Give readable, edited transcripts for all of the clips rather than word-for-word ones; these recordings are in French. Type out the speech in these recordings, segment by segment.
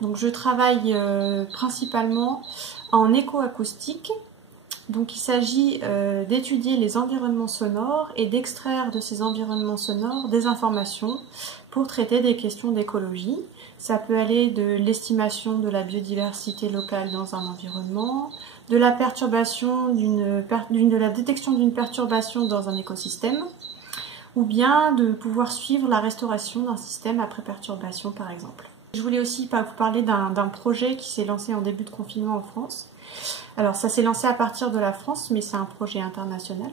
Donc je travaille principalement en écoacoustique. Donc il s'agit d'étudier les environnements sonores et d'extraire de ces environnements sonores des informations pour traiter des questions d'écologie. Ça peut aller de l'estimation de la biodiversité locale dans un environnement, de la perturbation de la détection d'une perturbation dans un écosystème, ou bien de pouvoir suivre la restauration d'un système après perturbation par exemple. Je voulais aussi vous parler d'un projet qui s'est lancé en début de confinement en France. Alors ça s'est lancé à partir de la France, mais c'est un projet international.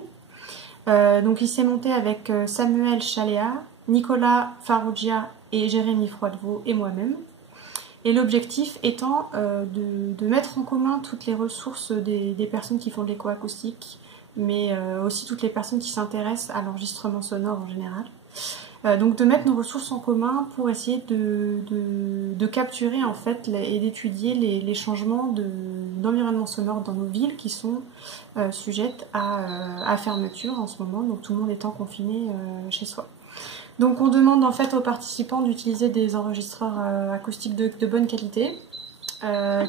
Donc il s'est monté avec Samuel Chaléa, Nicolas Farrugia et Jérémy Froidevaux et moi-même. Et l'objectif étant de mettre en commun toutes les ressources des personnes qui font de l'écoacoustique, mais aussi toutes les personnes qui s'intéressent à l'enregistrement sonore en général. Donc de mettre nos ressources en commun pour essayer de capturer en fait et d'étudier les changements d'environnement sonore dans nos villes qui sont sujettes à fermeture en ce moment, donc tout le monde étant confiné chez soi. Donc on demande en fait aux participants d'utiliser des enregistreurs acoustiques de bonne qualité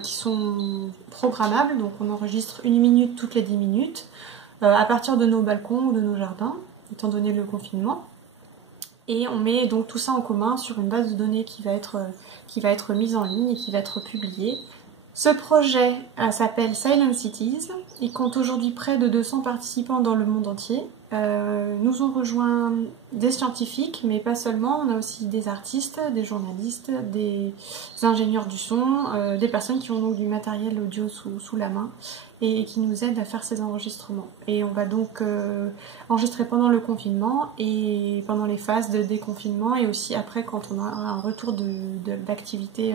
qui sont programmables, donc on enregistre 1 minute toutes les 10 minutes à partir de nos balcons ou de nos jardins, étant donné le confinement. Et on met donc tout ça en commun sur une base de données qui va être mise en ligne et qui va être publiée. Ce projet s'appelle Silent Cities. Il compte aujourd'hui près de 200 participants dans le monde entier. Nous ont rejoint des scientifiques, mais pas seulement. On a aussi des artistes, des journalistes, des ingénieurs du son, des personnes qui ont donc du matériel audio sous la main et qui nous aident à faire ces enregistrements. Et on va donc enregistrer pendant le confinement et pendant les phases de déconfinement et aussi après quand on aura un retour d'activité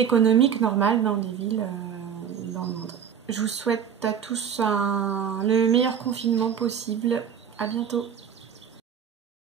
économique normale dans des villes dans le monde. Je vous souhaite à tous le meilleur confinement possible. À bientôt.